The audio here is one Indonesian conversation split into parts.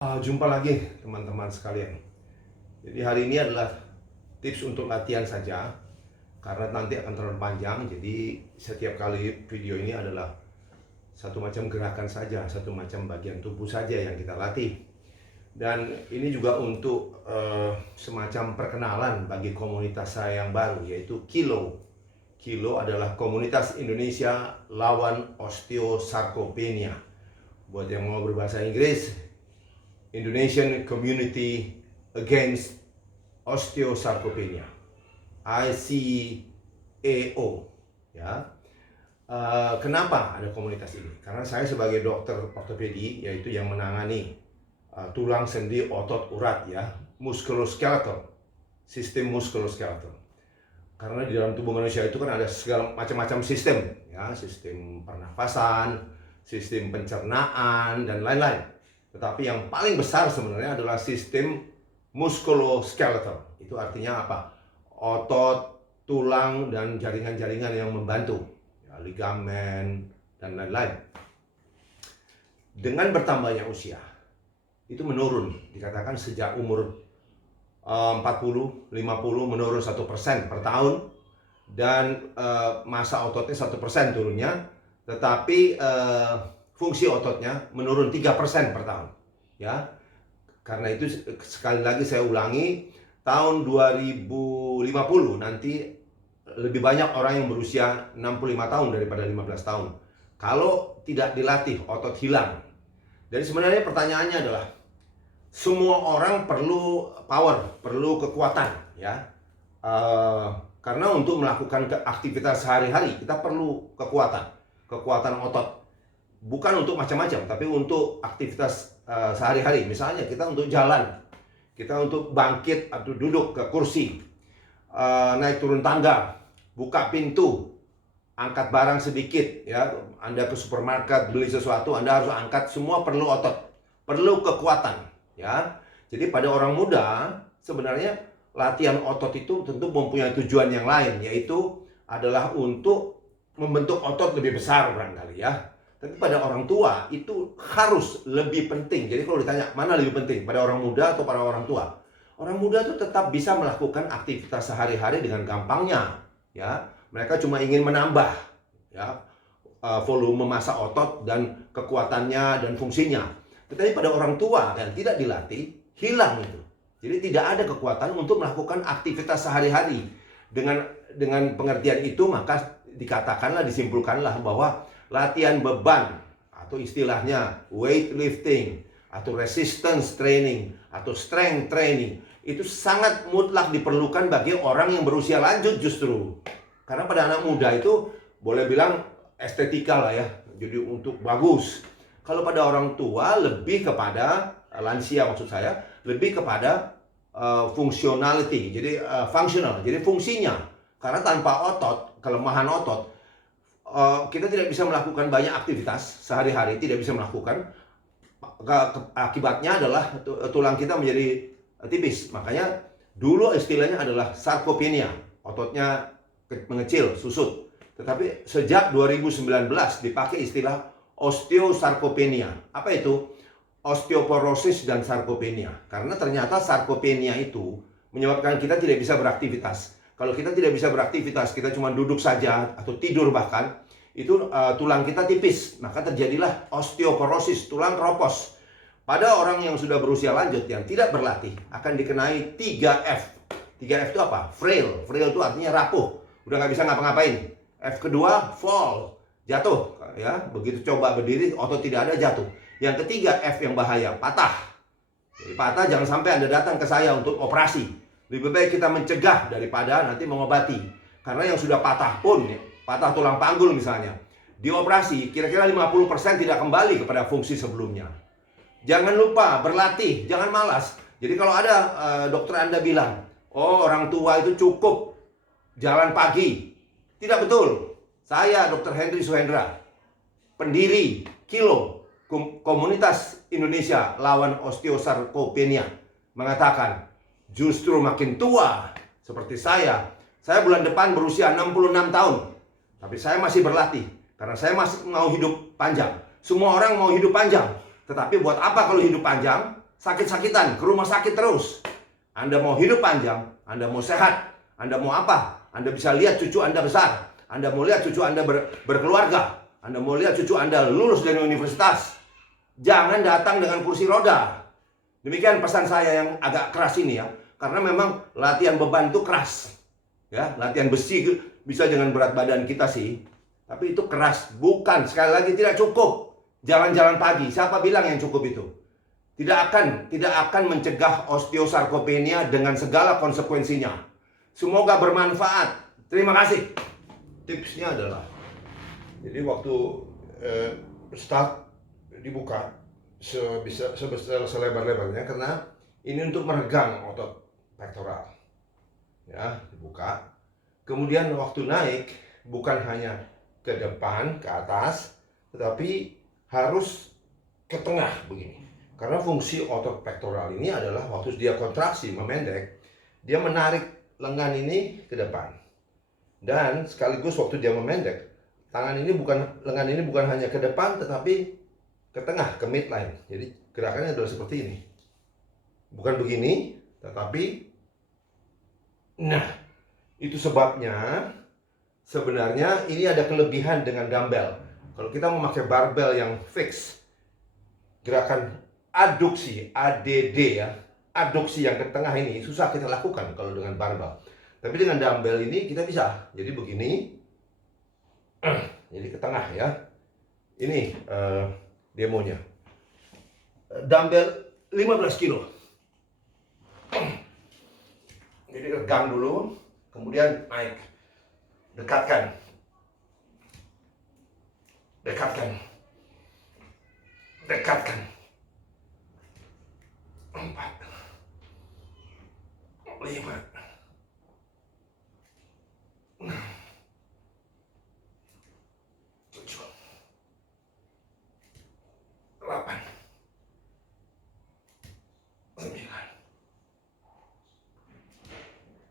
Jumpa lagi teman-teman sekalian. Jadi hari ini adalah tips untuk latihan saja, karena nanti akan terlalu panjang. Jadi setiap kali video ini adalah satu macam gerakan saja, satu macam bagian tubuh saja yang kita latih. Dan ini juga untuk semacam perkenalan bagi komunitas saya yang baru, yaitu KILO. KILO adalah Komunitas Indonesia Lawan Osteosarcopenia. Buat yang mau berbahasa Inggris, Indonesian Community Against Osteosarcopenia, ICAO, ya. Kenapa ada komunitas ini? Karena saya sebagai dokter ortopedi, yaitu yang menangani tulang, sendi, otot, urat, ya, muskuloskeletal, sistem muskuloskeletal. Karena di dalam tubuh manusia itu kan ada segala macam-macam sistem, ya, sistem pernafasan, sistem pencernaan, dan lain-lain. Tetapi yang paling besar sebenarnya adalah sistem muskuloskeletal. Itu artinya apa? Otot, tulang, dan jaringan-jaringan yang membantu, ya, ligamen, dan lain-lain. Dengan bertambahnya usia, itu menurun. Dikatakan sejak umur 40-50 menurun 1% per tahun. Dan massa ototnya 1% turunnya. Tetapi fungsi ototnya menurun 3% per tahun, ya. Karena itu sekali lagi saya ulangi, tahun 2050 nanti lebih banyak orang yang berusia 65 tahun daripada 15 tahun. Kalau tidak dilatih, otot hilang. Dan sebenarnya pertanyaannya adalah, semua orang perlu power, perlu kekuatan, ya. Karena untuk melakukan aktivitas sehari-hari kita perlu kekuatan otot. Bukan untuk macam-macam, tapi untuk aktivitas sehari-hari. Misalnya kita untuk jalan, kita untuk bangkit atau duduk ke kursi, naik turun tangga, buka pintu, angkat barang sedikit, ya. Anda ke supermarket beli sesuatu, Anda harus angkat, semua perlu otot, perlu kekuatan, ya. Jadi pada orang muda sebenarnya latihan otot itu tentu mempunyai tujuan yang lain, yaitu adalah untuk membentuk otot lebih besar barangkali, ya. Tapi pada orang tua itu harus lebih penting. Jadi kalau ditanya mana lebih penting, pada orang muda atau pada orang tua? Orang muda itu tetap bisa melakukan aktivitas sehari-hari dengan gampangnya, ya. Mereka cuma ingin menambah, ya, volume massa otot dan kekuatannya dan fungsinya. Tetapi pada orang tua yang tidak dilatih, hilang itu. Jadi tidak ada kekuatan untuk melakukan aktivitas sehari-hari. Dengan pengertian itu, maka dikatakanlah, disimpulkanlah bahwa latihan beban atau istilahnya weightlifting atau resistance training atau strength training itu sangat mutlak diperlukan bagi orang yang berusia lanjut justru. Karena pada anak muda itu boleh bilang estetika lah, ya, jadi untuk bagus. Kalau pada orang tua lebih kepada lansia, maksud saya lebih kepada functionality, jadi functional, jadi fungsinya. Karena tanpa otot, kelemahan otot, kita tidak bisa melakukan banyak aktivitas sehari-hari, tidak bisa melakukan. Akibatnya adalah tulang kita menjadi tipis. Makanya dulu istilahnya adalah sarkopenia, ototnya mengecil, susut. Tetapi sejak 2019 dipakai istilah osteosarcopenia. Apa itu? Osteoporosis dan sarkopenia. Karena ternyata sarkopenia itu menyebabkan kita tidak bisa beraktivitas. Kalau kita tidak bisa beraktivitas, kita cuma duduk saja atau tidur bahkan, itu tulang kita tipis. Maka terjadilah osteoporosis, tulang keropos. Pada orang yang sudah berusia lanjut yang tidak berlatih akan dikenai 3F. 3F itu apa? Frail. Frail itu artinya rapuh, udah nggak bisa ngapa-ngapain. F kedua, fall, jatuh, ya. Begitu coba berdiri, otot tidak ada, jatuh. Yang ketiga, F yang bahaya, patah. Jadi patah, jangan sampai Anda datang ke saya untuk operasi. Lebih baik kita mencegah daripada nanti mengobati. Karena yang sudah patah pun, patah tulang panggul misalnya, dioperasi, kira-kira 50% tidak kembali kepada fungsi sebelumnya. Jangan lupa berlatih, jangan malas. Jadi kalau ada dokter Anda bilang, oh orang tua itu cukup jalan pagi. Tidak betul. Saya Dr. Henry Suhendra, pendiri KILO, Komunitas Indonesia Lawan Osteosarcopenia, mengatakan, justru makin tua seperti saya bulan depan berusia 66 tahun, tapi saya masih berlatih karena saya masih mau hidup panjang. Semua orang mau hidup panjang, tetapi buat apa kalau hidup panjang sakit-sakitan, ke rumah sakit terus. Anda mau hidup panjang, Anda mau sehat, Anda mau apa? Anda bisa lihat cucu Anda besar, Anda mau lihat cucu Anda berkeluarga, Anda mau lihat cucu Anda lulus dari universitas. Jangan datang dengan kursi roda. Demikian pesan saya yang agak keras ini ya. Karena memang latihan beban itu keras. Ya, latihan besi bisa dengan berat badan kita sih. Tapi itu keras. Bukan, sekali lagi tidak cukup. Jalan-jalan pagi. Siapa bilang yang cukup itu? Tidak akan mencegah osteosarkopenia dengan segala konsekuensinya. Semoga bermanfaat. Terima kasih. Tipsnya adalah, jadi waktu start dibuka selebar-lebarnya, karena ini untuk meregang otot pektoral. Ya, dibuka. Kemudian waktu naik bukan hanya ke depan, ke atas, tetapi harus ke tengah begini. Karena fungsi otot pektoral ini adalah waktu dia kontraksi, memendek, dia menarik lengan ini ke depan. Dan sekaligus waktu dia memendek, lengan ini bukan hanya ke depan, tetapi ke tengah, ke midline. Jadi gerakannya adalah seperti ini. Bukan begini, tetapi nah, itu sebabnya sebenarnya ini ada kelebihan dengan dumbbell. Kalau kita memakai barbell yang fix, gerakan adduksi, ADD ya, adduksi yang ke tengah ini susah kita lakukan kalau dengan barbell. Tapi dengan dumbbell ini kita bisa. Jadi begini, jadi ke tengah ya. Ini demonya. Dumbbell 15 kilo. Jadi regang dulu, kemudian naik. Dekatkan. Dekatkan. Dekatkan. 4, 5, 6, 7, 8, 9,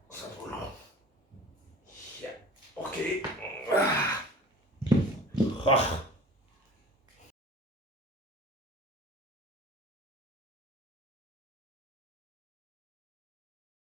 10. Ya, oke.